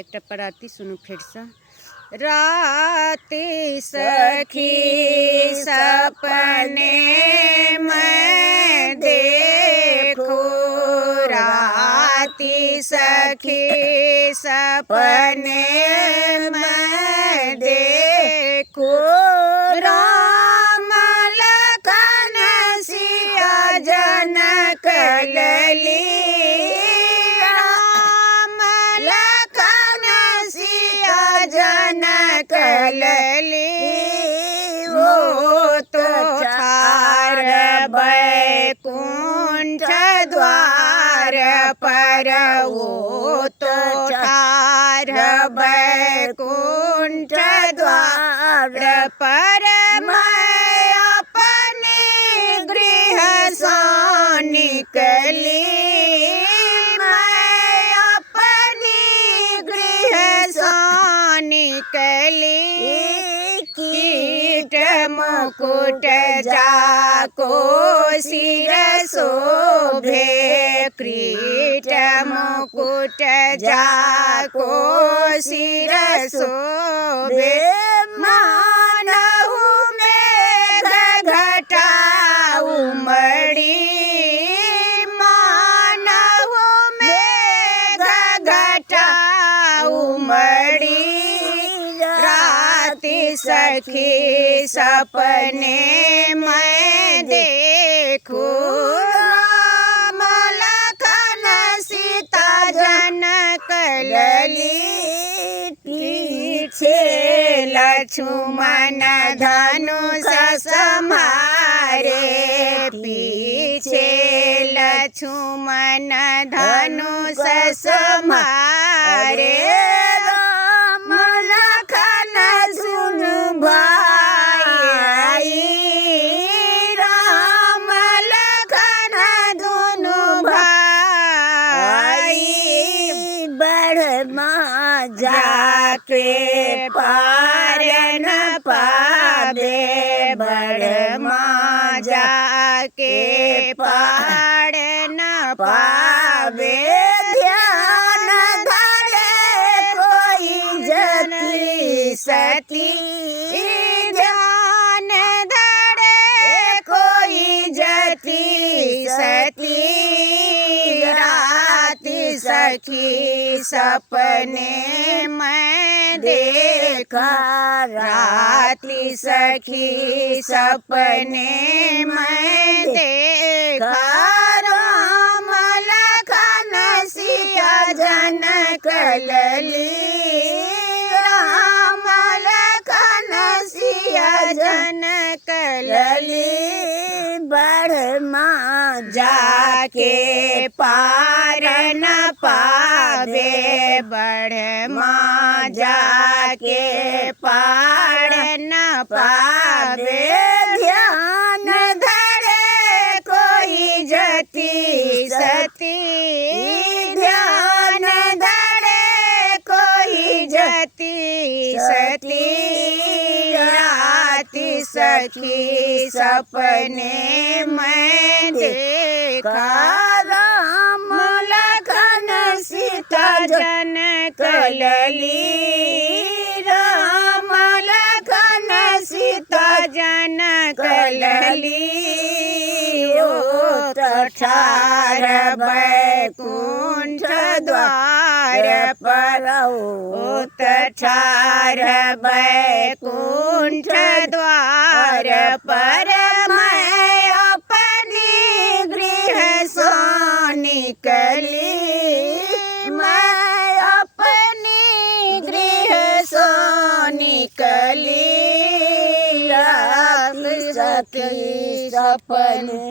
एक टपराती सुनो फिर से। राती सखी सपने में देखो, राती सखी सपने में देखो, राम लखन सिया जनक लली, राम लखन सिया जनक लली, वो तो ठार बैकुंठ द्वार पर, वो तो ठार बैकुंठ द्वार पर, मैं अपने गृह से निकली, मैं अपनी गृह से निकली, कीट मुकुट जाको सिर शोभे, कीट मुकुट जाको सिर शोभे, मानहु मेघ घटा उमड़ी, मानहु मेघ घटा उमड़ी, राति सखी सपने मैं देखो, राम लखन सीता जनक लली, पीछे लक्ष्मण धनुष समारे, पीछे लक्ष्मण धनुष समारे, राम लखन सुन भाई, राम लखन दोनों भाई, बढ़मा जाके पार न पावे, बढ़मा जाके पार न पावे, ध्यान धरे कोई जति सती, ध्यान धरे कोई जति सती, राति सखी सपने मैं देखा, राति सखी सपने मैं देखा, राम लखन सिया जनक लली, राम लखन सिया जनक लली, बढ़मा जाके पार न पावे, बढ़मा जाके पार न पावे, ध्यान धरे कोई जति सती, ध्यान धरे कोई जति सती, राति सखी सपने मैं देखा, राम लखन सीता जनक लली, राम लखन सीता जनक लली, ओ ठार बैकुंठ द्वार पर, ओ ठार बैकुंठ द्वार पर, मैं अपनी गृह से निकली, मैं अपनी गृह से निकली, राति सखी सपने